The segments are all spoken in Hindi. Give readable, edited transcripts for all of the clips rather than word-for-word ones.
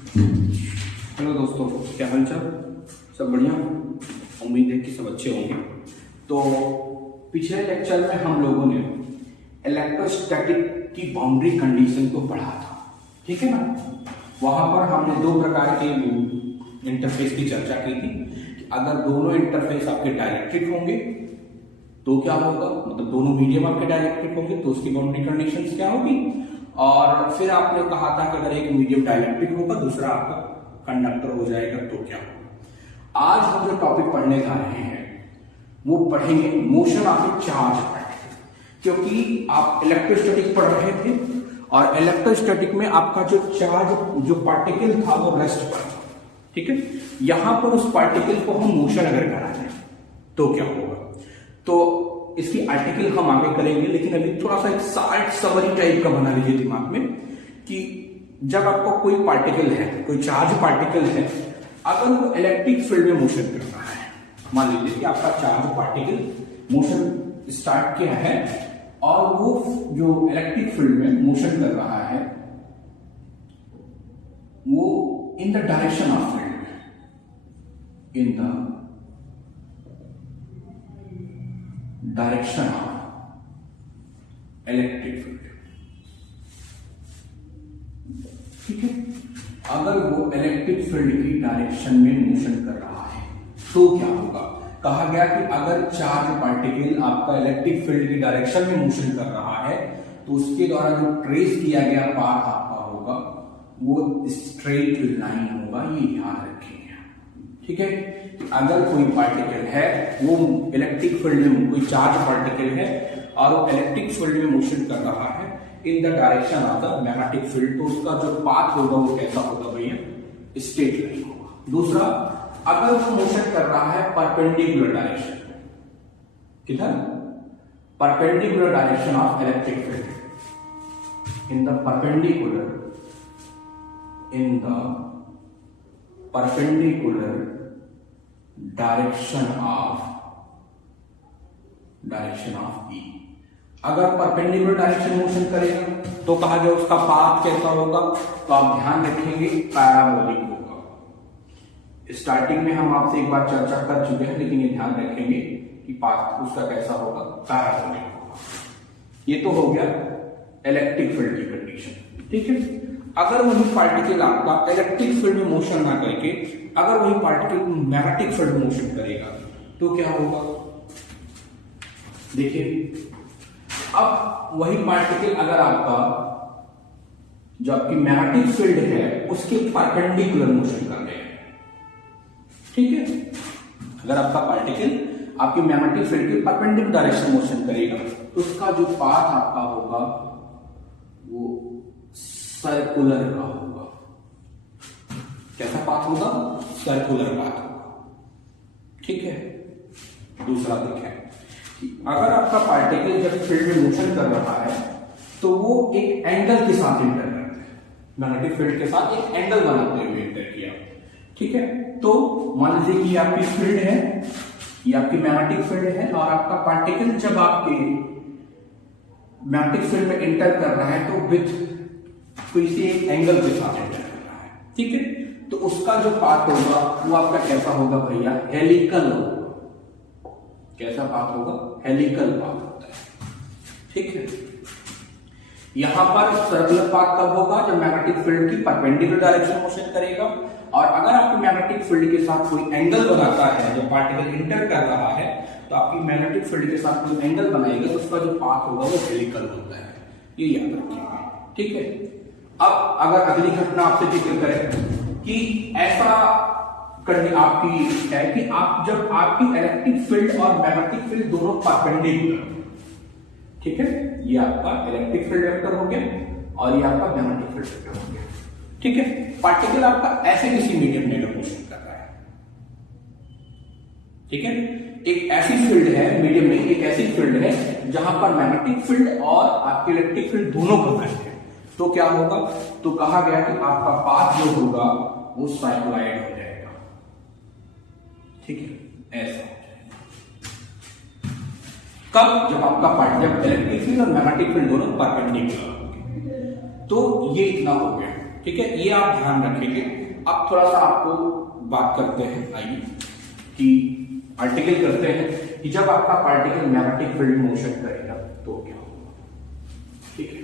हेलो दोस्तों, क्या हाल चाल? सब बढ़िया। उम्मीद है कि सब अच्छे होंगे। तो पिछले लेक्चर में हम लोगों ने इलेक्ट्रोस्टैटिक की बाउंड्री कंडीशन को पढ़ा था, ठीक है ना। वहां पर हमने दो प्रकार के इंटरफेस की चर्चा की थी कि अगर दोनों इंटरफेस आपके डायरेक्ट्रिक होंगे तो क्या होगा, मतलब दोनों मीडियम आपके डायरेक्ट्रिक होंगे तो उसकी बाउंड्री कंडीशंस क्या होगी। और फिर आपने कहा था कि अगर एक मीडियम डाइलेक्ट्रिक होगा दूसरा आपका कंडक्टर हो जाएगा तो क्या होगा। आज हम जो टॉपिक पढ़ने जा रहे हैं वो पढ़ेंगे motion of A charge particle, क्योंकि आप इलेक्ट्रोस्टैटिक पढ़ रहे थे और इलेक्ट्रोस्टैटिक में आपका जो चार्ज जो पार्टिकल था वो रेस्ट पर था, ठीक है। यहां पर उस पार्टिकल को हम मोशन अगर करा दें तो क्या होगा, तो इसकी आर्टिकल हम आगे करेंगे। लेकिन अभी थोड़ा सा एक शार्ट समरी टाइप का बना लीजिए दिमाग में कि जब आपको कोई पार्टिकल है, कोई चार्ज पार्टिकल है, अगर वो इलेक्ट्रिक फील्ड में मोशन कर रहा है, मान लीजिए कि आपका चार्ज पार्टिकल मोशन स्टार्ट किया है और वो जो इलेक्ट्रिक फील्ड में मोशन कर रहा है वो in the direction of field, in the direction of electric field, ठीक है। अगर वो इलेक्ट्रिक फील्ड की डायरेक्शन में मोशन कर रहा है तो क्या होगा। कहा गया कि अगर चार्ज पार्टिकल आपका इलेक्ट्रिक फील्ड की डायरेक्शन में मोशन कर रहा है तो उसके द्वारा जो ट्रेस किया गया पाथ आपका होगा वो स्ट्रेट लाइन होगा, ये याद रखेंगे, ठीक है। अगर कोई पार्टिकल है वो इलेक्ट्रिक फील्ड में, कोई चार्ज पार्टिकल है और वो इलेक्ट्रिक फील्ड में मोशन कर रहा है in the direction of the magnetic field, तो उसका जो पाथ होगा वो कैसा होगा भैया, स्ट्रेट लाइन होगा। दूसरा, अगर वो मोशन कर रहा है परपेंडिकुलर डायरेक्शन में, किधर, perpendicular direction of electric field, in the perpendicular direction of E. अगर परपेंडिकुलर डायरेक्शन मोशन करेगा तो कहा गया उसका पाथ कैसा होगा, तो आप ध्यान रखेंगे पैराबोलिक होगा। स्टार्टिंग में हम आपसे एक बार चर्चा कर चुके हैं, लेकिन ये ध्यान रखेंगे कि पाथ उसका कैसा होगा, पैराबोलिक होगा। ये तो हो गया इलेक्ट्रिक फील्ड की कंडीशन, ठीक है। अगर वही पार्टिकल आपका इलेक्ट्रिक फील्ड में मोशन ना करके अगर वही पार्टिकल मैग्नेटिक फील्ड में मोशन करेगा तो क्या होगा, देखिए। अब वही पार्टिकल अगर आपका जो आपकी मैग्नेटिक फील्ड है उसके परपेंडिकुलर मोशन कर रहे हैं, ठीक है। अगर आपका पार्टिकल आपकी मैग्नेटिक फील्ड के परपेंडिकुलर डायरेक्शन मोशन करेगा तो उसका जो पाथ आपका होगा वो सर्कुलर का होगा। कैसा पाथ होगा, सर्कुलर पाथ होगा, ठीक है। दूसरा देखें कि अगर आपका पार्टिकल जब फील्ड में मोशन कर रहा है तो वो एक एंगल के साथ इंटर करते हैं, मैग्नेटिक फील्ड के साथ एक एंगल बनाते हुए इंटर किया, ठीक है। तो मान लीजिए कि आपकी फील्ड है, ये आपकी मैग्नेटिक फील्ड है और आपका पार्टिकल जब आपके मैग्नेटिक फील्ड में इंटर कर रहा है तो विथ किसी एक एंगल के साथ एंटर कर रहा है, ठीक है। तो उसका जो पाथ होगा वो आपका कैसा होगा भैया, हेलिकल होगा। कैसा पाथ होगा, हेलिकल पाथ होता है, ठीक है। यहां पर सर्कुलर पाथ कब होगा, जब मैग्नेटिक फील्ड की परपेंडिकुलर डायरेक्शन मोशन करेगा और अगर आपकी मैग्नेटिक फील्ड के साथ कोई एंगल बनाता है, जब पार्टिकल इंटर कर रहा है तो आपकी मैग्नेटिक फील्ड के साथ कोई एंगल बनाएगा तो उसका जो पाथ होगा वो हेलिकल होता है, ये याद रखिएगा, ठीक है। अब अगर अगली घटना आपसे जिक्र करें कि ऐसा करनी आपकी है कि आप जब आपकी इलेक्ट्रिक फील्ड और मैग्नेटिक फील्ड दोनों परपेंडिकुलर, ठीक है। ये आपका इलेक्ट्रिक फील्ड वेक्टर हो गया और ये आपका मैग्नेटिक फील्ड वेक्टर हो गया, ठीक है। पार्टिकल आपका ऐसे किसी मीडियम में मोशन कर रहा है, ठीक है। एक ऐसी फील्ड है, मीडियम में एक ऐसी फील्ड है जहां पर मैग्नेटिक फील्ड और आपकी इलेक्ट्रिक फील्ड दोनों प्रेजेंट है, तो क्या होगा, तो कहा गया कि आपका पाथ जो होगा वो साइक्लॉइड हो जाएगा, ठीक है, ऐसा हो जाएगा। कब, जब आपका पार्टिकल इलेक्ट्रिक फील्ड और मैग्नेटिक फील्ड दोनों परपेंडिकुलर होंगे। तो ये इतना हो गया। ठीक है, ये आप ध्यान रखेंगे। अब थोड़ा सा आपको बात करते हैं, आइए कि आर्टिकल करते हैं कि जब आपका पार्टिकल मैग्नेटिक फील्ड मोशन करेगा तो क्या होगा। ठीक है,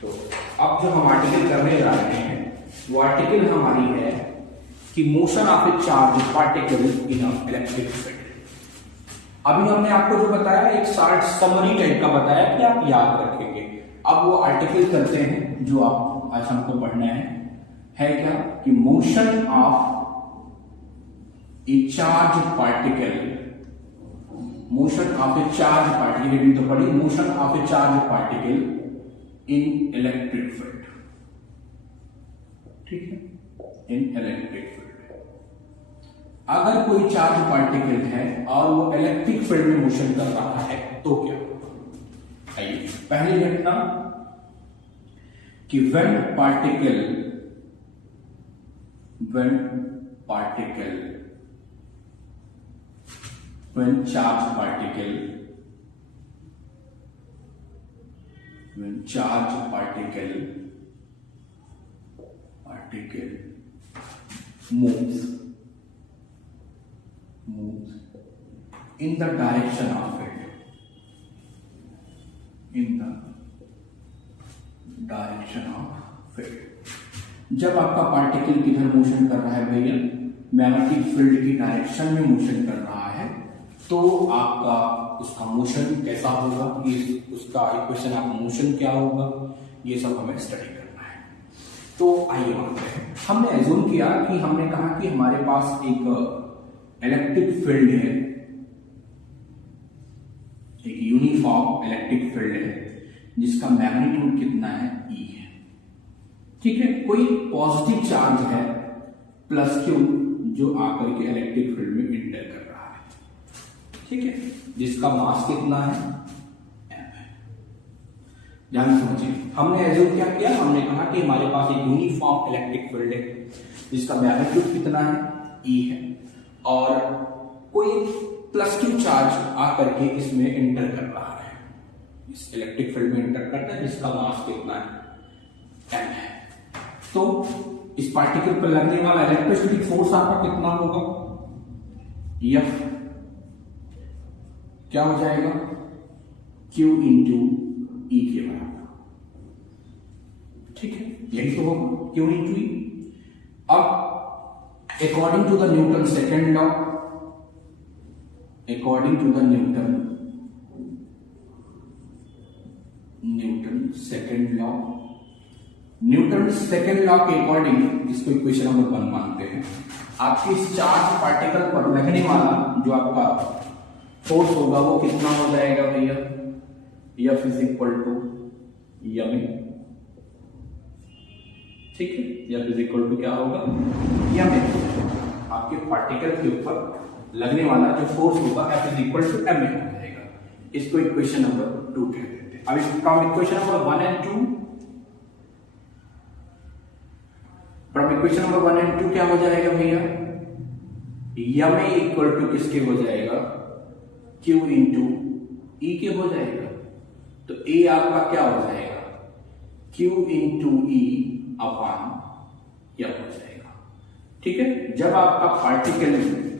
तो अब जो हम आर्टिकल करने जा रहे हैं वो आर्टिकल हमारी है कि motion of A charge particle in electric field. अभी हमने आपको जो बताया एक शार्ट समरी टाइप का बताया कि आप याद रखेंगे। अब वो आर्टिकल करते हैं जो आप आज हमको पढ़ना है क्या कि motion of A charge particle, motion of A charge particle तो पढ़ी, motion of A charge particle in electric field. ठीक है, इन इलेक्ट्रिक फील्ड अगर कोई चार्ज पार्टिकल है और वो इलेक्ट्रिक फील्ड में मोशन कर रहा है तो क्या होगा। आइए पहली घटना कि when charge particle moves in the direction of it, जब आपका पार्टिकल किधर मोशन कर रहा है भैया, मैग्नेटिक फील्ड की डायरेक्शन में मोशन कर रहा है, तो आपका उसका मोशन कैसा होगा, ये उसका इक्वेशन ऑफ मोशन क्या होगा, ये सब हमें स्टडी करना है। तो आइए मानते हैं, हमने एज्यूम किया कि हमने कहा कि हमारे पास एक इलेक्ट्रिक फील्ड है, एक यूनिफॉर्म इलेक्ट्रिक फील्ड है जिसका मैग्नीट्यूड कितना है, E है। ठीक है, कोई पॉजिटिव चार्ज है प्लस Q जो आकर के इलेक्ट्रिक फील्ड में इंटर कर रहा है। ठीक है, जिसका मास कितना है, m है। ध्यान समझिए, हमने एज्यूम क्या किया, हमने कहा कि हमारे पास एक यूनिफॉर्म इलेक्ट्रिक फील्ड है जिसका मैग्नीट्यूड कितना है, E है, और कोई प्लस Q चार्ज आकर के इसमें इंटर कर रहा है, इस इलेक्ट्रिक फील्ड में इंटर करता है जिसका मास कितना है, m है। तो इस पार्टिकल पर लगने वाला इलेक्ट्रोस्टैटिक फोर्स आपका कितना होगा, F क्या हो जाएगा, Q इंटू E के बराबर। ठीक है, यही तो होगा, Q इंटू E। अब according to the Newton second law, Newton second law के अकॉर्डिंग, इसको इक्वेशन नंबर 1 मानते हैं, आपकी इस चार्ज पार्टिकल पर लगने वाला जो आपका फोर्स होगा वो कितना हो जाएगा भैया, F is equal to m। ठीक है, F इज इक्वल टू क्या होगा, m। आपके पार्टिकल के ऊपर लगने वाला जो फोर्स होगा F is equal to m हो जाएगा। इसको इक्वेशन नंबर 2 कहते हैं। अब इसका equation number 1 and 2, from equation number 1 and 2 क्या हो जाएगा भैया, m इक्वल टू किसके हो जाएगा, Q इंटू E के हो जाएगा। तो A आपका क्या हो जाएगा, Q into E upon M हो जाएगा। ठीक है, जब आपका पार्टिकल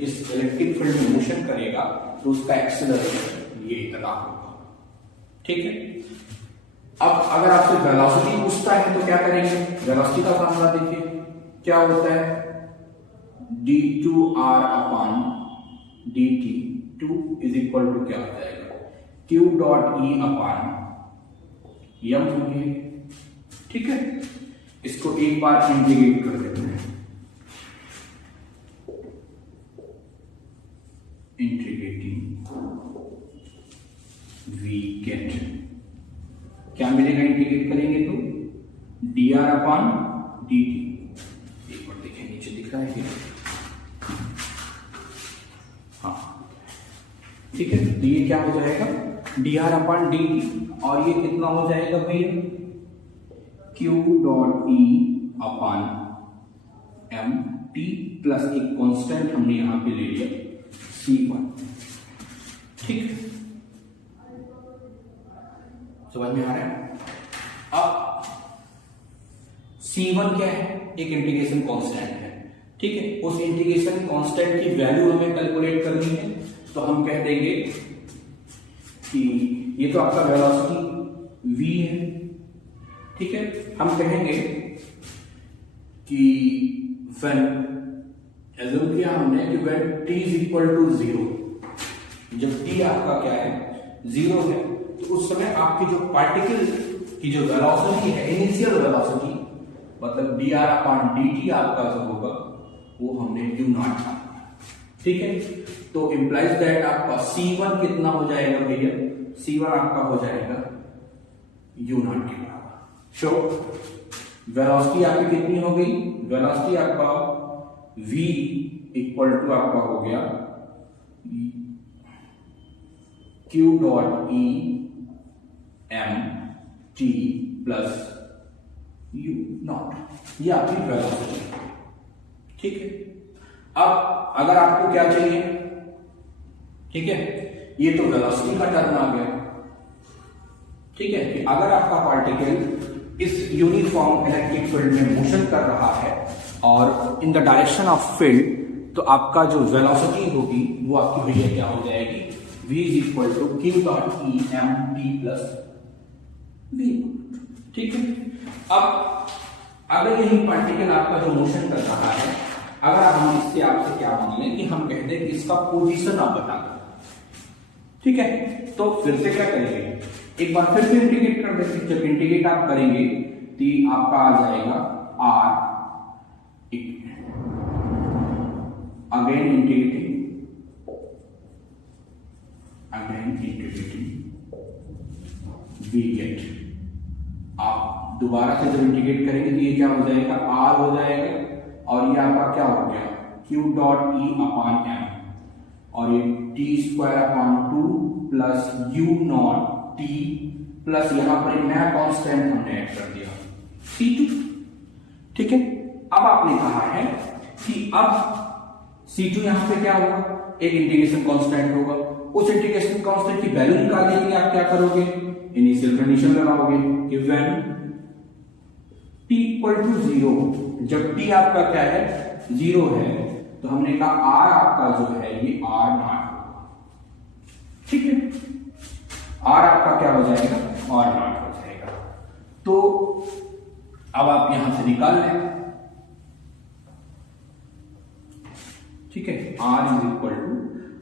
इस इलेक्ट्रिक फील्ड में मोशन करेगा तो उसका एक्सेलरेशन ये इतना होगा। ठीक है, अब अगर आपसे वेलोसिटी पूछता है तो क्या करेंगे, वेलोसिटी का फॉर्मूला देखिए क्या होता है, d2r upon dt, 2 is equal to क्या हो जाएगा, q dot e upon m होंगे। ठीक है, इसको एक बार इंटीग्रेट कर देते हैं, इंटीग्रेटिंग वी गेट क्या मिलेगा, इंटीग्रेट करेंगे तो dr अपॉन dt। एक बार देखें, नीचे दिख रहा है, हाँ ठीक है, तो ये क्या हो जाएगा, dr अपॉन dt, और ये कितना हो जाएगा भैया, q dot e upon m, t plus एक कांस्टेंट हमने यहां पे ले लिया c1। ठीक है, समझ में आ रहा है। अब C1 क्या है, एक इंटीग्रेशन कांस्टेंट है, ठीक है। उस इंटीग्रेशन कांस्टेंट की वैल्यू हमें कैलकुलेट करनी है, तो हम कह देंगे कि ये तो आपका वेलोसिटी v है, ठीक है। हम कहेंगे कि व्हेन एज्यूम किया हमने कि when t is equal to 0, जब t आपका क्या है 0 है, तो उस समय आपकी जो पार्टिकल की जो वेलोसिटी है, इनिशियल वेलोसिटी मतलब dr/dt आपका जो होगा वो हमने u0 का, ठीक है। तो इंप्लाइज दैट आपका C1 कितना हो जाएगा भैया, C1 आपका हो जाएगा u0 के बराबर। शो वेलोसिटी आपकी कितनी हो गई, वेलोसिटी आपका v इक्वल टू आपका हो गया q dot e m t plus u0, ये आपकी वेलोसिटी, ठीक है। अब अगर आपको क्या चाहिए, ठीक है, ये तो वेलोसिटी का टर्म आ गया, ठीक है, कि अगर आपका पार्टिकल इस यूनिफॉर्म इलेक्ट्रिक फील्ड में मोशन कर रहा है और in the direction of field, तो आपका जो वेलोसिटी होगी वो आपकी भैया क्या हो जाएगी, v is equal to q dot e m t plus v, ठीक है। अब अगर यही पार्टिकल आपका जो मोशन कर रहा है, अगर हम इससे आपसे क्या मान लें कि हम कहते हैं कि इसका पोजीशन आप बता दो, ठीक है, तो फिर से क्या करेंगे, एक बार फिर से इंटीग्रेट कर देंगे। जब इंटीग्रेट आप करेंगे तो आपका आ जाएगा r, again integrating we get, आप दोबारा से जब इंटीग्रेट करेंगे तो ये क्या हो जाएगा, r हो जाएगा, और ये आपका क्या हो गया q dot e upon m, और ये t square upon 2 plus u not t plus यहां पर एक नया कांस्टेंट हमने ऐड कर दिया c2, ठीक है। अब आपने कहा है कि अब c2 यहां पे क्या होगा, एक इंटीग्रेशन कांस्टेंट होगा, उस इंटीग्रेशन कांस्टेंट की वैल्यू निकालने के लिए आप क्या करोगे, इनिशियल कंडीशन लगाओगे कि व्हेन t इक्वल टू 0, जब t आपका क्या है 0 है, तो हमने कहा r आपका जो है ये r नॉट, ठीक है, r आपका क्या हो जाएगा, r नॉट हो जाएगा। तो अब आप यहां से निकाल लें, ठीक है, r is equal to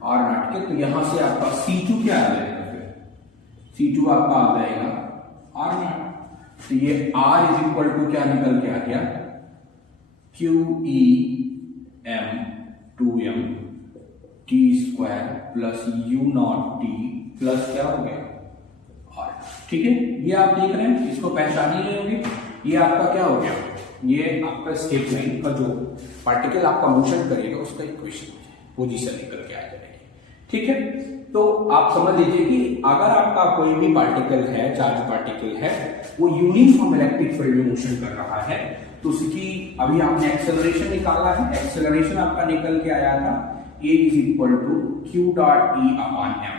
r naught के, तो यहां से आपका c2 क्या आ जाएगा, फिर c2 आपका आ जाएगा r नॉट, तो ये r इज इक्वल टू क्या निकल के आ गया, q e m 2m t square plus u not t plus क्या हो गया r, ठीक है। ये आप देख रहे हैं, इसको पहचान ही रहे होंगे, ये आपका क्या हो गया, ये आपका स्टेट लाइन का जो पार्टिकल आपका मोशन करेगा उसका इक्वेशन पोजीशन निकल के आ जाएगी, ठीक है। तो आप समझ लीजिए कि अगर आपका कोई भी पार्टिकल है, चार्ज पार्टिकल है, वो यूनिफॉर्म इलेक्ट्रिक फील्ड में मोशन कर रहा है, तो उसकी अभी आपने एक्सेलरेशन निकाला है, एक्सेलरेशन आपका निकल के आया था a is equal to q dot e upon m।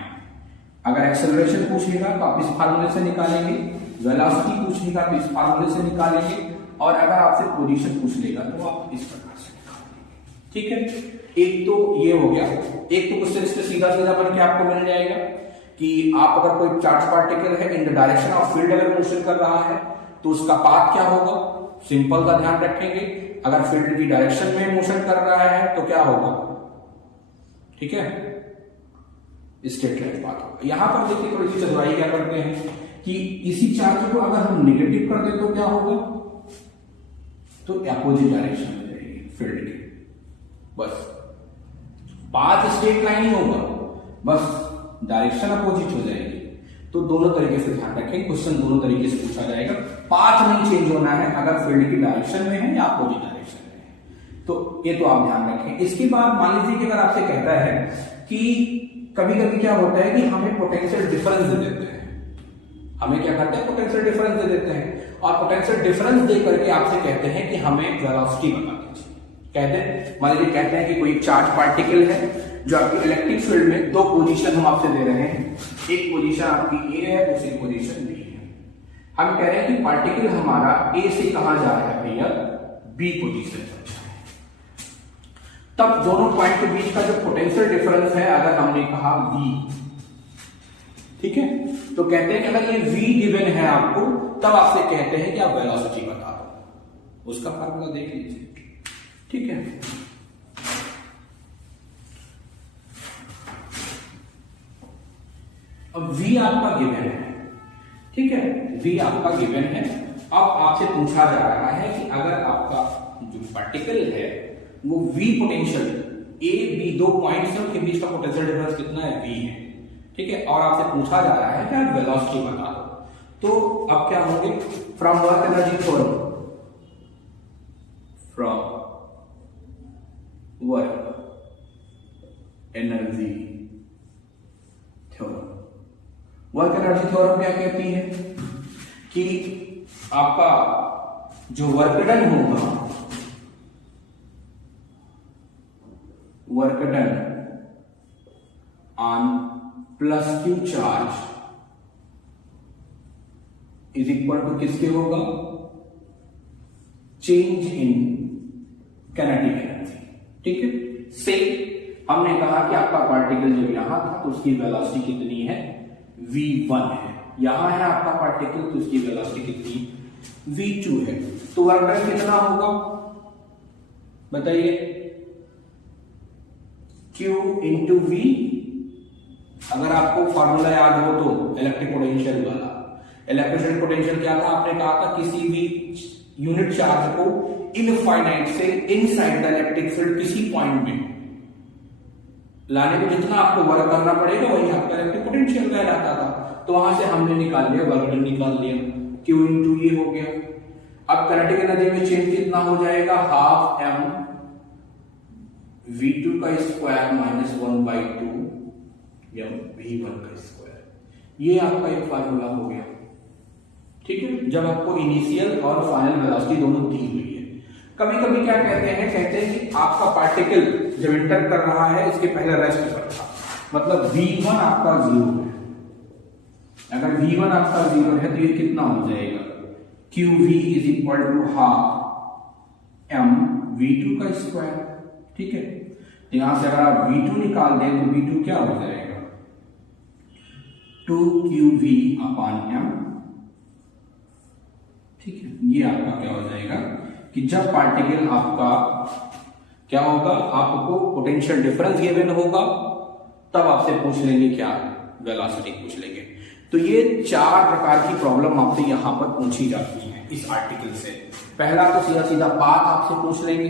अगर एक्सेलरेशन पूछेगा तो आप इस फार्मूले से निकालेंगे, वेलोसिटी पूछेगा तो इस फार्मूले से निकालेंगे, और अगर आपसे पोजीशन पूछ लेगा तो आप इस प्रकार से निकालेंगे, ठीक है। एक तो ये हो गया, एक तो क्वेश्चन इसमें सीधा सीधा बन के आपको मिल जाएगा कि आप अगर कोई चार्ज पार्टिकल है in the direction of field अगर मोशन कर रहा है तो उसका पाथ क्या होगा, सिंपल का ध्यान रखेंगे, अगर फील्ड की डायरेक्शन में मोशन कर रहा है तो क्या होगा, ठीक है, स्ट्रेट लाइन पाथ होगा। यहां पर देखिए थोड़ी सी चतुराई क्या करते हैं कि इसी चार्ज को अगर हम निगेटिव कर दे तो क्या होगा, तो अपोजिट डायरेक्शन में जाएगी फील्ड की, बस पाथ स्ट्रेट लाइन ही होगा, बस डायरेक्शन अपोजिट हो जाएगी। तो दोनों तरीके से ध्यान रखें, क्वेश्चन दोनों तरीके से पूछा जाएगा, पाथ नहीं चेंज होना है अगर फील्ड की डायरेक्शन में है या अपोजिट डायरेक्शन में है, तो ये तो आप ध्यान रखें। इसके बाद मान लीजिए कि अगर आपसे कहता है कि कभी कभी क्या होता है कि हमें पोटेंशियल डिफरेंस दे देते हैं, हमें क्या करते हैं, पोटेंशियल डिफरेंस दे देते हैं, और पोटेंशियल डिफरेंस दे करके आपसे कहते हैं कि हमें वेलोसिटी बता दीजिए। कहते हैं, मान लीजिए कहते हैं कि कोई चार्ज पार्टिकल है जो आपकी इलेक्ट्रिक फील्ड में दो पोजीशन हम आपसे दे रहे हैं, एक पोजीशन आपकी ए है, दूसरी पोजीशन बी है। हम कह रहे हैं कि पार्टिकल हमारा ए से कहां जा रहा है भैया, बी पोजीशन पर जा रहा है। तब दोनों पॉइंट के बीच का जो पोटेंशियल डिफरेंस है, अगर हमने कहा v, ठीक है, तो कहते हैं कि अगर ये v गिवन है आपको, तब आपसे कहते हैं कि आप वेलोसिटी बता दो। उसका फार्मूला देख लीजिए, ठीक है। अब v आपका गिवन है, ठीक है, v आपका गिवन है। अब आपसे पूछा जा रहा है कि अगर आपका जो पार्टिकल है वो v पोटेंशियल, a b दो पॉइंट्स हैं, उनके बीच का पोटेंशियल डिफरेंस कितना है, v है, ठीक है, और आपसे पूछा जा रहा है कि आप वेलोसिटी बता दो। तो अब क्या होंगे, from work energy theorem, from work energy theorem. Work energy theorem क्या कहती है कि आपका जो वर्क डन होगा, work done on plus Q charge is equal to किसके होगा, चेंज इन काइनेटिक एनर्जी, ठीक है। से हमने कहा कि आपका पार्टिकल जब यहां था तो उसकी वेलोसिटी कितनी है, v1 है। यहां है आपका पार्टिकल तो उसकी वेलोसिटी कितनी, v2 है। तो वर्क डन कितना होगा बताइए, q इंटू v। अगर आपको फॉर्मूला याद हो तो इलेक्ट्रिक पोटेंशियल वाला, इलेक्ट्रिक पोटेंशियल क्या था, आपने कहा था किसी भी यूनिट चार्ज को इनफाइनाइट से इनसाइड द इलेक्ट्रिक फील्ड किसी पॉइंट में लाने में जितना आपको वर्क करना पड़ेगा वही आपका इलेक्ट्रिक पोटेंशियल कहलाता था। तो वहां से हमने निकाल लिया, वर्क डन निकाल लिया, Q इंटू ये हो गया। अब काइनेटिक एनर्जी में चेंज कितना हो जाएगा, हाफ m v2 का स्क्वायर माइनस 1/2 m v1 का स्क्वायर। ये आपका एक फार्मूला हो गया, ठीक है, जब आपको इनिशियल और फाइनल वेलोसिटी दोनों दी हुई है। कभी कभी क्या कहते हैं कि आपका पार्टिकल जब इंटर कर रहा है इसके पहले रेस्ट पर था, मतलब v1 आपका 0 है। अगर v1 आपका 0 है तो ये कितना हो जाएगा, qv is equal to half m v2 का स्क्वायर, ठीक है। यहां से अगर आप v2 निकाल दें तो v2 क्या हो जाएगा, 2qv अपॉन m, ठीक है। ये आपका क्या हो जाएगा कि जब पार्टिकल आपका क्या होगा, आपको पोटेंशियल डिफरेंस गिवन होगा, तब आपसे पूछ लेंगे क्या, वेलोसिटी पूछ लेंगे। तो ये 4 प्रकार की प्रॉब्लम आपसे यहां पर पूछी जाती है इस आर्टिकल से। पहला तो सीधा सीधा पाथ आपसे पूछ लेंगे,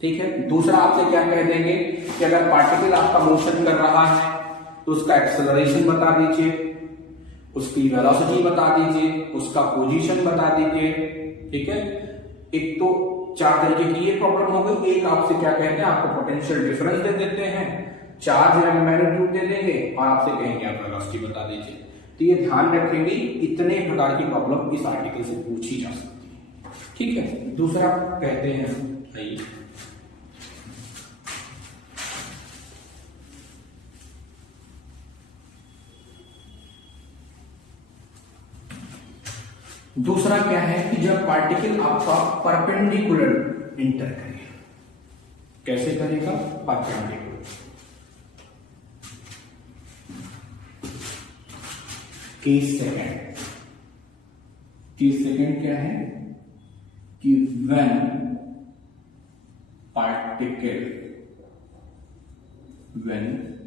ठीक है। दूसरा आपसे क्या कह देंगे कि अगर पार्टिकल आपका मोशन कर रहा है तो उसका एक्सेलरेशन बता दीजिए, उसकी वेलोसिटी बता दीजिए, उसका पोजीशन बता दीजिए, ठीक है। एक तो 4 तरीके की ये प्रॉब्लम हो गई। एक आपसे क्या कहते हैं, आपको पोटेंशियल डिफरेंस दे देते हैं, चार्ज या मैग्नीट्यूड दे देंगे और आपसे कहेंगे आप वेलोसिटी बता दीजिए। तो ये ध्यान रखेंगे, इतने प्रकार की प्रॉब्लम इस आर्टिकल से पूछी जा सकती है, ठीक है। दूसरा कहते हैं, आइए दूसरा क्या है कि जब पार्टिकल आपका परपेंडिकुलर इंटर करे, कैसे करेगा, परपेंडिकुलर। केस सेकंड क्या है कि when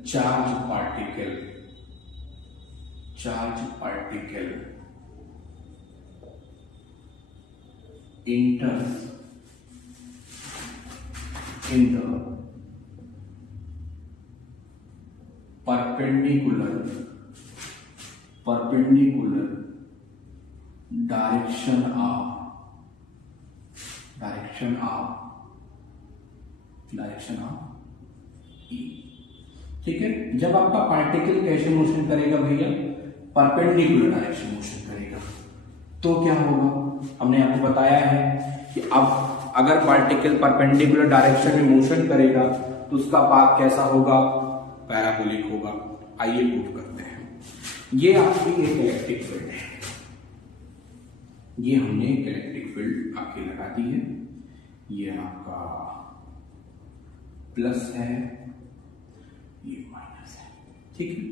charge particle enters in the perpendicular direction of E, ठीक है। जब आपका पार्टिकल कैसे मोशन करेगा भैया, परपेंडिकुलर डायरेक्शन मोशन करेगा, तो क्या होगा, हमने आपको बताया है कि अब अगर पार्टिकल परपेंडिकुलर डायरेक्शन में मोशन करेगा तो उसका पाथ कैसा होगा, पैराबोलिक होगा। आइए प्रूव करते हैं। ये आपकी एक इलेक्ट्रिक फील्ड है, ये हमने इलेक्ट्रिक फील्ड आपकी लगा दी है, ये आपका प्लस है, ये माइनस है, ठीक है।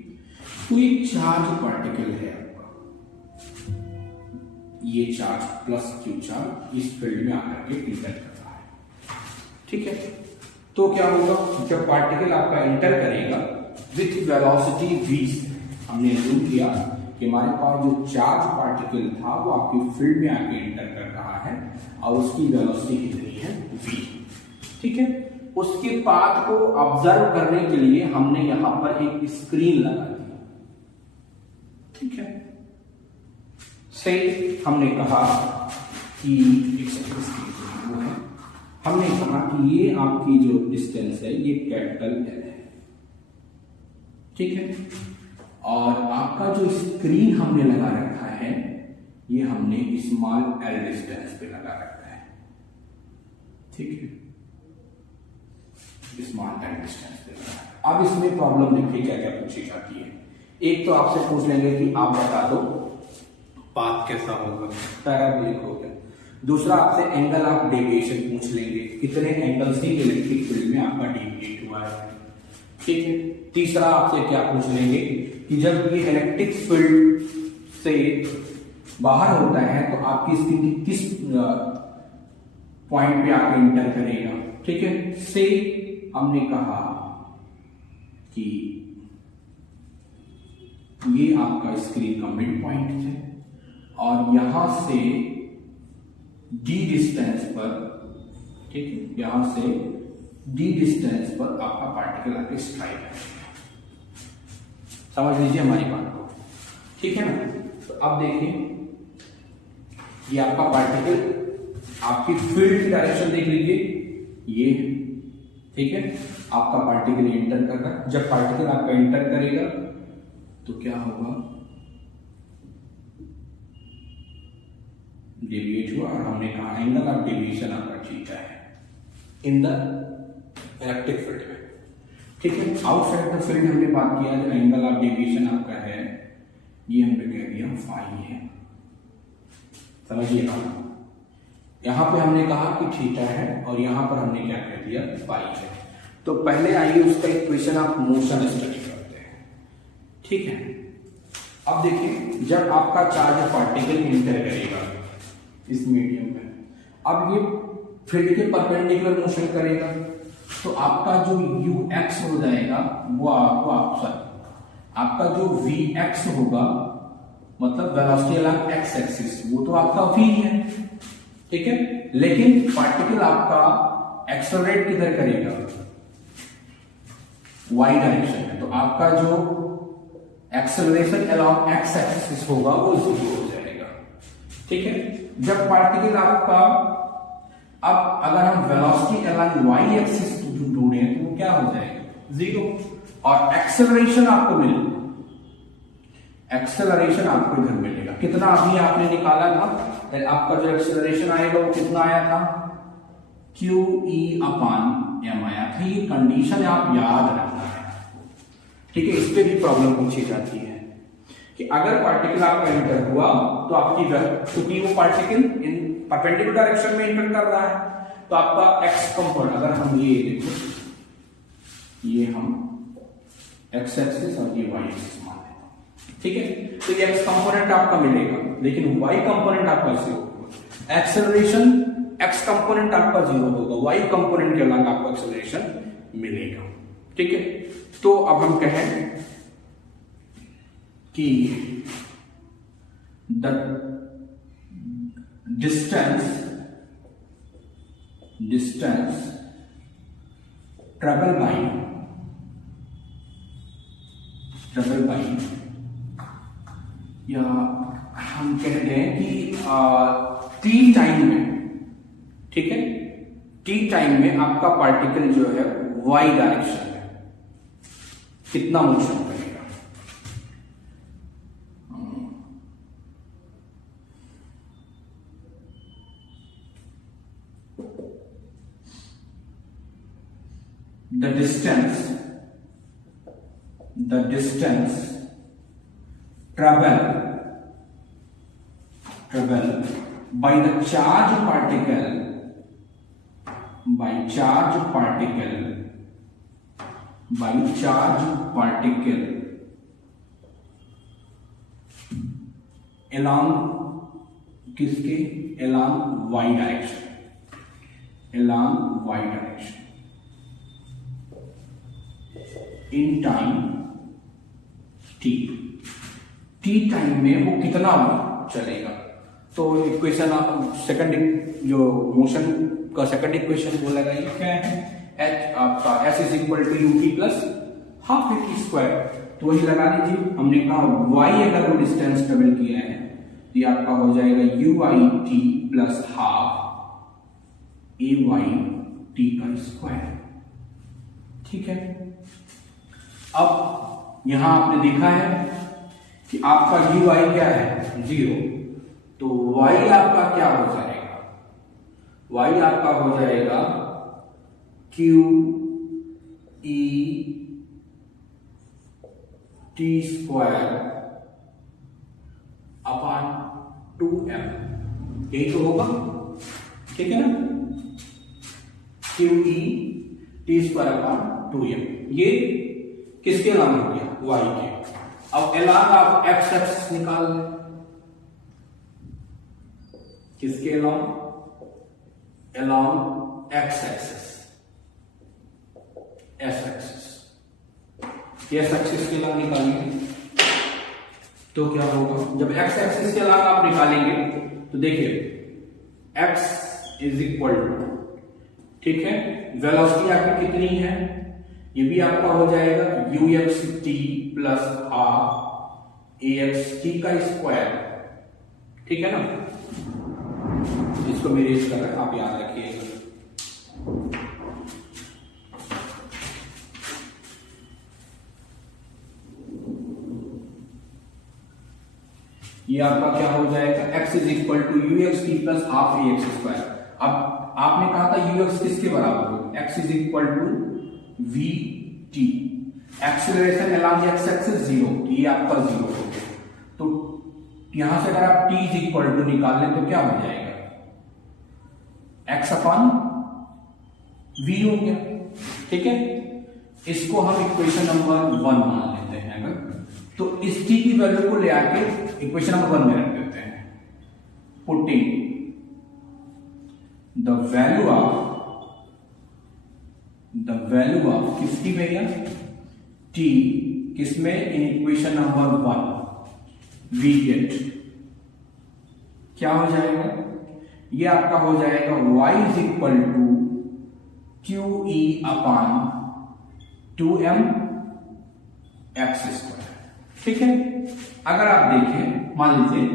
कोई चार्ज पार्टिकल है आपका, ये चार्ज प्लस क्यू चार्ज इस फील्ड में आकर के इंटर कर रहा है, ठीक है। तो क्या होगा, जब पार्टिकल आपका इंटर करेगा विथ वेलोसिटी v से, हमने अज्यूम किया कि हमारे पास जो चार्ज पार्टिकल था वो आपकी फील्ड में आके इंटर कर रहा है और उसकी वेलोसिटी कितनी है v, ठीक है। उसके पाथ को ऑब्जर्व करने के लिए हमने यहां पर एक स्क्रीन लगा दी, ठीक है। से हमने कहा कि वो है, हमने कहा कि ये आपकी जो डिस्टेंस है ये कैपिटल L है, ठीक है। और आपका जो स्क्रीन हमने लगा रखा है ये हमने स्मॉल l डिस्टेंस पे लगा रखा है, ठीक है, स्मॉल l डिस्टेंस पे लगा। अब इसमें प्रॉब्लम देखिए क्या क्या पूछी जाती है। एक तो आपसे पूछ लेंगे कि आप बता दो पाथ कैसा होगा, पैराबोलिक होगा। दूसरा आपसे एंगल ऑफ डेविएशन पूछ लेंगे, कितने एंगल से इलेक्ट्रिक फील्ड में आपका डेविएट हुआ है, ठीक है। तीसरा आपसे क्या पूछ लेंगे कि जब ये इलेक्ट्रिक फील्ड से बाहर होता है तो आपकी स्थिति किस पॉइंट पे आके इंटर करेगा, ठीक है। से हमने कहा कि ये आपका स्क्रीन का मिड पॉइंट है और यहां से d डिस्टेंस पर, ठीक है, यहां से d डिस्टेंस पर आपका पार्टिकल आके स्ट्राइक है, समझ लीजिए हमारी बात को, ठीक है ना। तो अब देखिए ये आपका पार्टिकल, आपकी फील्ड की डायरेक्शन देख लीजिए, ये है, ठीक है। आपका पार्टिकल एंटर कर रहा है, जब पार्टिकल आपका एंटर करेगा तो क्या होगा, डेविएट हुआ और हमने कहा एंगल ऑफ डेविएशन आपका थीटा है इन द इलेक्ट्रिक फील्ड में, ठीक है। आउटसाइड द फील्ड हमने बात किया, जो एंगल ऑफ डेविएशन आपका है ये हमने कह दिया फाई है, समझिएगा। यहां पे हमने कहा कि थीटा है और यहां पर हमने क्या कह दिया, फाई है। तो पहले आइए उसका इक्वेशन ऑफ मोशन स्टडी करते हैं, ठीक है। अब देखिए जब आपका चार्ज पार्टिकल इंटर करेगा इस मीडियम में, अब ये फील्ड के परपेंडिकुलर मोशन करेगा तो आपका जो ux हो जाएगा वो आपका जो vx होगा, मतलब वेलोसिटी अलॉन्ग x एक्सिस, वो तो आपका v है, ठीक है। लेकिन पार्टिकल आपका एक्सेलरेट किधर करेगा, y डायरेक्शन में, तो आपका जो एक्सेलरेशन अलॉन्ग x एक्सिस होगा वो 0 हो जाएगा, ठीक है। जब पार्टिकल आपका, अब अगर हम वेलोसिटी अलॉन्ग y एक्सिस ढूंढे तो वो क्या हो जाएगा, 0। और एक्सेलरेशन आपको मिलेगा, एक्सेलरेशन आपको इधर मिलेगा, कितना अभी आपने निकाला था, आपका जो एक्सेलरेशन आएगा वो कितना आया था, QE/m आया था। ये कंडीशन आप याद रखना है, ठीक है। इस पे भी प्रॉब्लम पूछी जाती है कि अगर पार्टिकल आपका इंटर हुआ तो आपकी, क्योंकि वो पार्टिकल इन परपेंडिकुलर डायरेक्शन में इंटर कर रहा है, तो आपका एक्स कंपोनेंट, अगर हम ये देखो, ये हम एक्स एक्सिस और ये वाई एक्सिस मान लेते हैं, ठीक है। तो ये एक्स कंपोनेंट आपका मिलेगा, लेकिन वाई कंपोनेंट आपका 0 होगा। एक्सेलरेशन एक्स कंपोनेंट आपका 0 होगा, वाई कंपोनेंट के अलग आपको एक्सेलरेशन मिलेगा, ठीक है। तो अब हम कहें कि द डिस्टेंस ट्रेवल बाई, या हम कहते हैं कि टी टाइम में, ठीक है, टी टाइम में आपका पार्टिकल जो है वाई डायरेक्शन में कितना मोशन करेगा, the distance travel by the charge particle along किसके along y direction in time t time में वो कितना चलेगा। तो इक्वेशन आप सेकंड जो मोशन का सेकंड इक्वेशन बोलेगा ये क्या है, एच आपका S is equal to U T plus half A T square. तो वही लगा लीजिए, हमने कहा वाई अगर वो डिस्टेंस ट्रेवल किया है तो ये आपका हो जाएगा U I T plus half A Y T का स्क्वायर। ठीक है, अब यहां आपने देखा है कि आपका यू आई क्या है 0, तो y आपका क्या हो जाएगा, y आपका हो जाएगा q e t square upon 2m, यही तो होगा। ठीक है ना, q e t square upon 2m, ये किसके नाम हो गया y के। अब एलॉन्ग आप x एक्सिस निकाल लें, किसके along x axis s axis, s axis के along निकालेंगे तो क्या होगा, जब x एक्सिस के along आप निकालेंगे तो देखिए x इज इक्वल टू, ठीक है, वेलोसिटी आपकी कितनी है, ये भी आपका हो जाएगा ux t plus half ax t का स्क्वायर। ठीक है ना, इसको मेरे इस तरह आप याद रखिएगा। ये आपका क्या हो जाएगा, x is equal to U X T plus half A X square. अब आपने कहा था यू एक्स किसके बराबर हो, x is equal to V T, acceleration along X axis 0, ये आपका 0 हो गया। तो यहां से अगर आप t इज इक्वल टू निकाल लें तो क्या हो जाएगा, x अपॉन v हो गया। ठीक है, इसको हम इक्वेशन नंबर 1 मान लेते हैं अगर, तो इस t की वैल्यू को ले आके इक्वेशन नंबर 1 में रख देते हैं, पुटिंग द वैल्यू ऑफ किसकी भैया t किसमें, in equation number 1 we get क्या हो जाएगा, ये आपका हो जाएगा y is equal to Q E upon 2m X square. ठीक है, अगर आप देखें मान लीजिए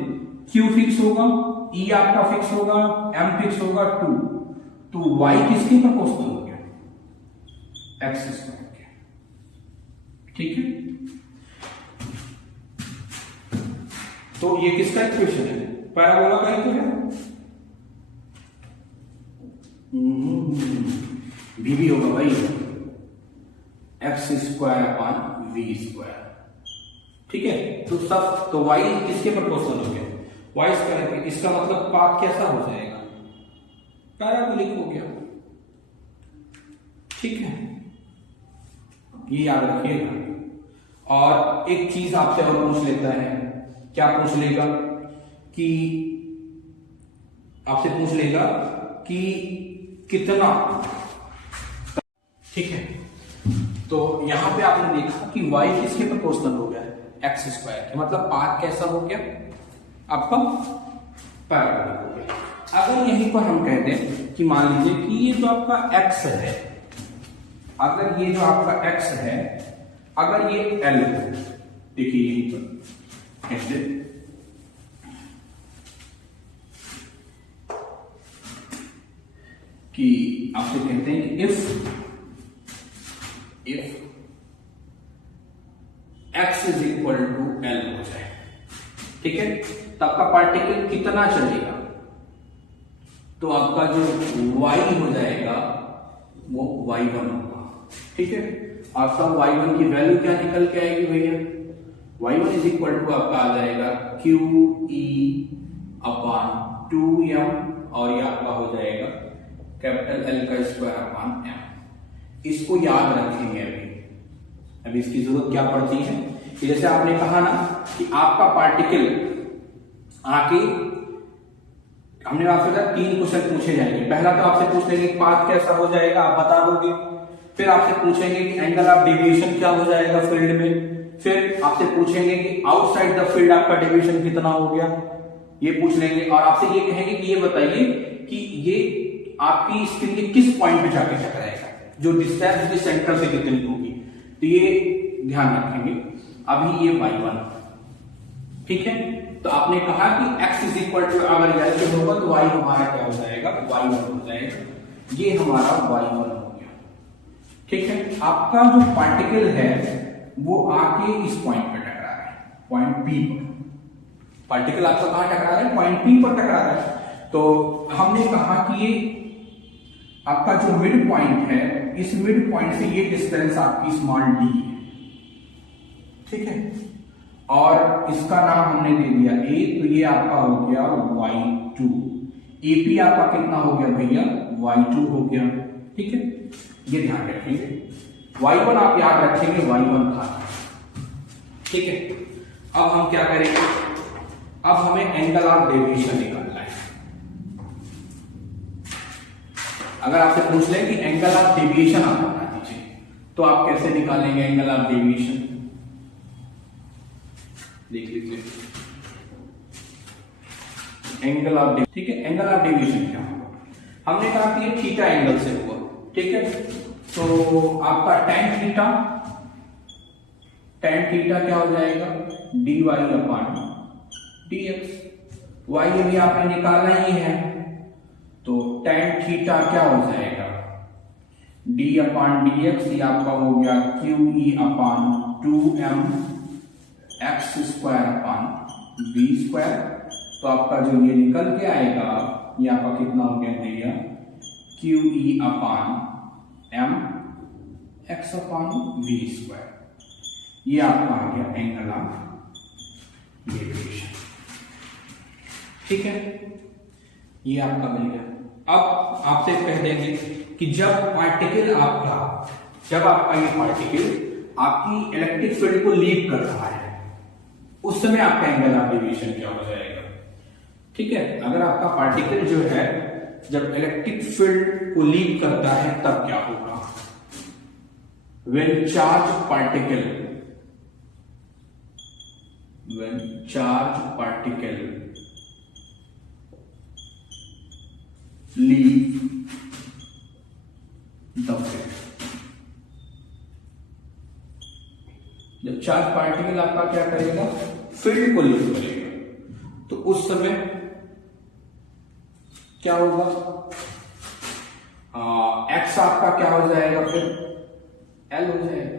q फिक्स होगा, e आपका फिक्स होगा, m फिक्स होगा 2, तो y किसके प्रोपोर्शनल हो गया, एक्स स्क्वायर के। ठीक है, तो ये किसका इक्वेशन है, पैराबोला का इक्वेशन है, भी होगा भाई X square upon V square. ठीक है, तो सब तो y किसके प्रोपोर्शनल हो गया, y स्क्वायर के, इसका मतलब पाथ कैसा हो जाएगा, पैराबोलिक हो गया। ठीक है, ये याद रखिएगा। और एक चीज आपसे और पूछ लेता है, क्या पूछ लेगा कि आपसे पूछ लेगा कि कितना। ठीक है, तो यहां पे आपने देखा कि y किसके प्रोपोर्शनल हो गया, एक्स स्क्वायर के, मतलब पाथ कैसा हो गया आपका, पैराबोलिक हो गया। अगर यहीं पर हम कह दें कि मान लीजिए कि ये जो आपका x है, अगर ये जो आपका x है, अगर ये l है, देखिए यहीं पर कैसे कि आपसे कहते हैं कि if x is equal to l हो जाए, ठीक है, तो आपका पार्टिकल कितना चलेगा, तो आपका जो y हो जाएगा वो y1 होगा। ठीक है, आपका y1 की वैल्यू क्या निकल के आएगी भैया, y1 इज इक्वल टू आपका आ जाएगा q e अपॉन 2m और ये आपका हो जाएगा कैपिटल L का स्क्वायर अपॉन m। इसको याद रखेंगे। अभी इसकी जरूरत क्या पड़ती है कि जैसे आपने कहा ना कि आपका पार्टिकल आके, हमने आपसे कहा 3 क्वेश्चन पूछे जाएंगे। पहला तो आपसे पूछ लेंगे पाथ कैसा हो जाएगा, आप बता दोगे। फिर आपसे पूछेंगे कि एंगल ऑफ डेविएशन क्या हो जाएगा फील्ड में। फिर आपसे पूछेंगे कि आउटसाइड द फील्ड आपका डेविएशन कितना हो गया, ये पूछ लेंगे। और आपसे ये कहेंगे कि ये बताइए कि ये आपकी स्क्रीन के किस पॉइंट पे जाके टकराएगा, जो डिस्टेंस इसके सेंटर से कितनी होगी। तो ये ध्यान रखेंगे। अभी ये y1, ठीक है। तो आपने कहा कि x इज इक्वल टू, अगर ऐसे होगा तो y हमारा क्या हो जाएगा, y1 हो जाएगा। ये हमारा y1 हो गया, ठीक है। आपका जो पार्टिकल है वो आके इस पॉइंट पे टकरा रहा है, पॉइंट P पर। पार्टिकल आपका कहां टकरा रहा है, पॉइंट P पर टकरा रहा है। तो हमने कहा कि ये आपका जो मिड पॉइंट है, इस मिड पॉइंट से ये डिस्टेंस आपकी स्मॉल d है, ठीक है। और इसका नाम हमने दे दिया a, तो ये आपका हो गया y2। AP आपका कितना हो गया भैया, y2 हो गया, ठीक है। ये ध्यान रखेंगे। y1 आप याद रखेंगे, y1 था, ठीक है। अब हम क्या करेंगे, अब हमें एंगल ऑफ डेविएशन निकालना है। अगर आपसे पूछ लें कि एंगल ऑफ डेविएशन आप बता दीजिए, तो आप कैसे निकालेंगे एंगल ऑफ डेविएशन, देख लीजिए। एंगल ऑफ, ठीक है। एंगल ऑफ डेविएशन क्या होगा, हमने कहा कि ये थीटा एंगल से हुआ, ठीक है। तो आपका tan थीटा क्या हो जाएगा, dy अपॉन dx। y भी आपने निकालना ही है, तो tan थीटा क्या हो जाएगा, d अपॉन dx। ये आपका हो गया QE upon 2m x square upon v square. तो आपका जो ये निकल के आएगा, ये आपका कितना हो गया भैया, QE upon m x upon v square. ये आपका आ गया एंगल ऑफ डेविएशन, ठीक है। ये आपका मिल गया। अब आपसे कह देंगे कि जब आपका ये पार्टिकल आपकी इलेक्ट्रिक फील्ड को लीव कर रहा है, उस समय आपका एंगल ऑफ डेविएशन क्या हो जाएगा, ठीक है। अगर आपका पार्टिकल जो है जब इलेक्ट्रिक फील्ड को लीव करता है तब क्या होगा, when charged particle leave the field। जब चार्ज पार्टिकल आपका क्या करेगा, फील्ड को लीव करेगा, तो उस समय क्या होगा, x आपका क्या हो जाएगा, फिर L हो जाएगा।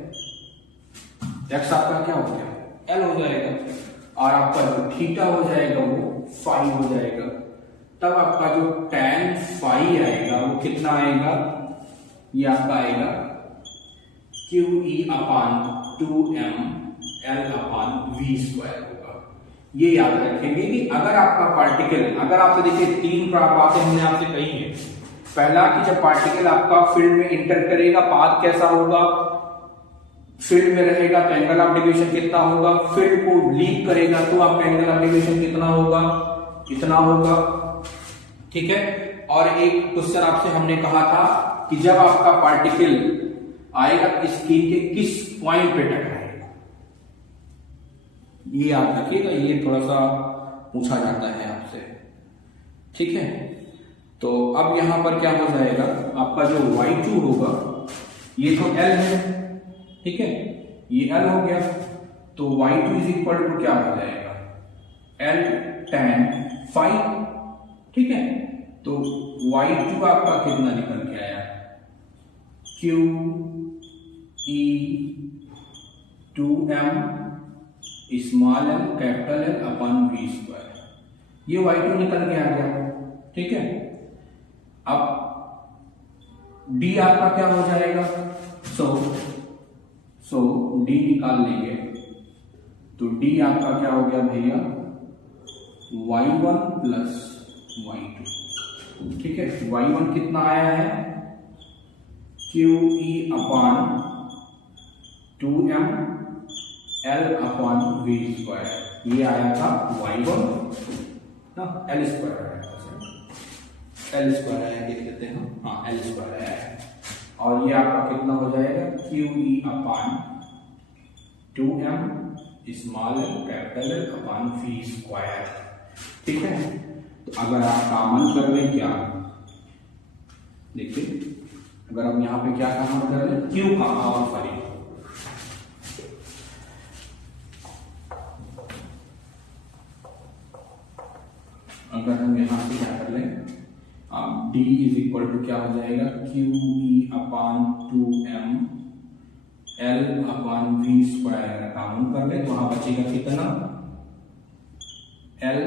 x आपका क्या हो गया, L हो जाएगा। और आपका जो थीटा हो जाएगा वो फाई हो जाएगा। तब आपका जो tan फाई आएगा वो कितना आएगा, ये आपका आएगा QE upon 2m L upon v square होगा। ये याद रखेंगे कि अगर आपका पार्टिकल, अगर आपसे देखिए 3 बातें हमने आपसे कही है। पहला कि जब पार्टिकल आपका फील्ड में इंटर करेगा, पाथ कैसा होगा, फील्ड में रहेगा तो एंगल ऑफ डेविएशन कितना होगा, फील्ड को लीव करेगा तो आपका एंगल ऑफ डेविएशन कितना होगा, इतना होगा, ठीक है। और एक क्वेश्चन आपसे हमने कहा था कि जब आपका पार्टिकल आएगा स्क्रीन के किस पॉइंट पे टकराएगा, ये याद रखिएगा, ये थोड़ा सा पूछा जाता है आपसे, ठीक है। तो अब यहां पर क्या हो जाएगा, आपका जो y2 होगा, ये तो L है, ठीक है, ये L हो गया। तो y2 इज इक्वल टू क्या हो जाएगा, L tan फाई, ठीक है। तो y2 आपका कितना निकल के आया, QE 2m small l capital L upon v square. ये y2 निकल के आ गया, ठीक है। अब d आपका क्या हो जाएगा, सो d निकाल लेंगे तो d आपका क्या हो गया भैया, y1 प्लस y2, ठीक है। y1 कितना आया है, QE upon 2m L upon v square, ये आया था y1 ना, L स्क्वायर आया था, L स्क्वायर आया, देख लेते हैं, हाँ L स्क्वायर आया, और ये आपका कितना हो जाएगा, QE upon 2m small capital L upon v square, ठीक है। तो अगर आप कॉमन कर लें क्या, देखिए अगर हम यहाँ पे क्या कॉमन कर लें, Q का, और सॉरी अगर हम यहाँ से क्या कर लें, D इज इक्वल टू क्या हो जाएगा, QE upon 2m L upon v square common कर ले, तो वहां बचेगा कितना, L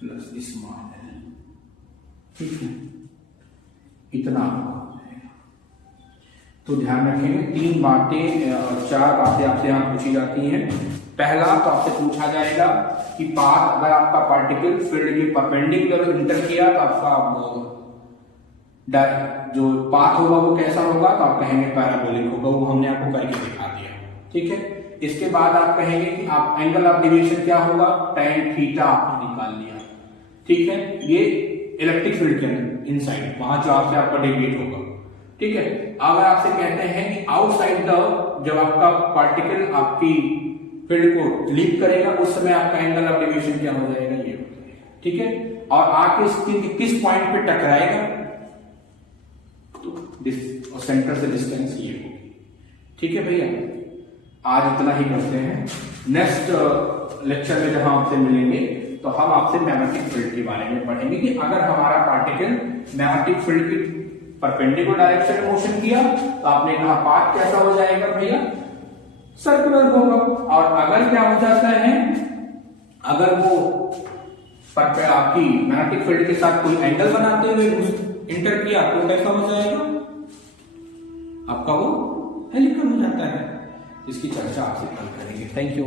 प्लस स्मॉल l, ठीक है, इतना हो जाएगा। तो ध्यान रखेंगे, 3 बातें और 4 बातें आपसे यहाँ पूछी जाती हैं। पहला तो आपसे पूछा जाएगा कि पाथ, अगर आपका पार्टिकल फील्ड के परपेंडिकुलर इंटर किया तो आपका जो पाथ होगा वो कैसा होगा, तो आप कहेंगे पैराबोलिक होगा, वो हमने आपको करके दिखा दिया, ठीक है। इसके बाद आप कहेंगे कि आप एंगल ऑफ डेविएशन क्या होगा, tan थीटा आपने निकाल लिया, ठीक है, ये इलेक्ट्रिक फील्ड के इनसाइड, वहां जो आपसे आपका डेविएट होगा, ठीक है। अगर आपसे कहते हैं कि आउटसाइड द, जब आपका पार्टिकल आपकी फील्ड को लीव करेगा उस समय आपका एंगल ऑफ डेविएशन क्या हो जाएगा, ये हो जाएगा, ठीक है। और आके किस पॉइंट पे टकराएगा, तो सेंटर से डिस्टेंस ये होगी, ठीक है भैया। आज इतना ही करते हैं, नेक्स्ट लेक्चर में जब हम आपसे मिलेंगे तो हम आपसे मैग्नेटिक फील्ड के बारे में पढ़ेंगे कि अगर हमारा पार्टिकल मैग्नेटिक फील्ड की परपेंडिकुलर डायरेक्शन में मोशन किया तो आपने कहा पाथ कैसा हो जाएगा भैया, सर्कुलर होगा। और अगर क्या हो जाता है, अगर वो आपकी मैग्नेटिक फील्ड के साथ कोई एंगल बनाते हुए इंटर किया तो कैसा हो जाएगा, आपका वो हेलिकल हो जाता है। इसकी चर्चा आपसे कल करेंगे। Thank you.